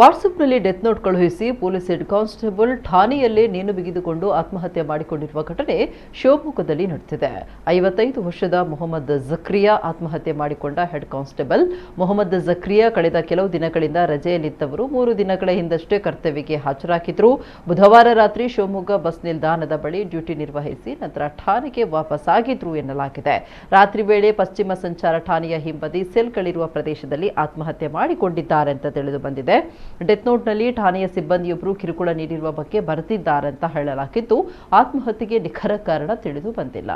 ವಾಟ್ಸಪ್ನಲ್ಲಿ death note ಕಳುಹಿಸಿ police head constable ಠಾಣೆಯಲ್ಲೇ ನೇಣು ಬಿಗಿದುಕೊಂಡು ಆತ್ಮಹತ್ಯೆ ಮಾಡಿಕೊಂಡಿರುವ ಘಟನೆ ಶಿವಮೊಗ್ಗದಲ್ಲಿ ನಡೆದಿದೆ. 55 ವರ್ಷದ ಮೊಹಮ್ಮದ್ ಜಕ್ರಿಯಾ ಆತ್ಮಹತ್ಯೆ ಮಾಡಿಕೊಂಡ ಹೆಡ್ ಕಾನ್ಸ್ಟೇಬಲ್ ಮೊಹಮ್ಮದ್ ಜಕ್ರಿಯಾ ಕಳೆದ ಕೆಲವು ದಿನಗಳಿಂದ ರಜೆಯಲ್ಲಿದ್ದವರು 3 ದಿನಗಳ ಹಿಂದಷ್ಟೇ ಕರ್ತವ್ಯಕ್ಕೆ ಹಾಜರಾಗಿದ್ದರು. ಬುಧವಾರ ರಾತ್ರಿ ಶಿವಮೊಗ್ಗ ಬಸ್ ನಿಲ್ದಾಣದ ಬಳಿ ಡ್ಯೂಟಿ ನಿರ್ವಹಿಸಿ ನಂತರ ಠಾಣೆಗೆ ವಾಪಸ್ ಆಗಿದ್ರು ಎನ್ನಲಾಗಿದೆ. ರಾತ್ರಿ ವೇಳೆ ಪಶ್ಚಿಮ ಸಂಚಾರ ಠಾಣೆಯ ಹಿಂಬದಿ ಸೆಲ್ಗಳಿರುವ ಪ್ರದೇಶದಲ್ಲಿ ಆತ್ಮಹತ್ಯೆ ಮಾಡಿಕೊಂಡಿದ್ದಾರೆ ಅಂತ ತಿಳಿದು ಬಂದಿದೆ. ಡೆತ್ ನೋಟ್ನಲ್ಲಿ ಠಾಣೆಯ ಸಿಬ್ಬಂದಿಯೊಬ್ಬರು ಕಿರುಕುಳ ನೀಡಿರುವ ಬಗ್ಗೆ ಬರೆದಿದ್ದಾರಂತ ಹೇಳಲಾಗಿದ್ದು, ಆತ್ಮಹತ್ಯೆಗೆ ನಿಖರ ಕಾರಣ ತಿಳಿದು ಬಂದಿಲ್ಲ.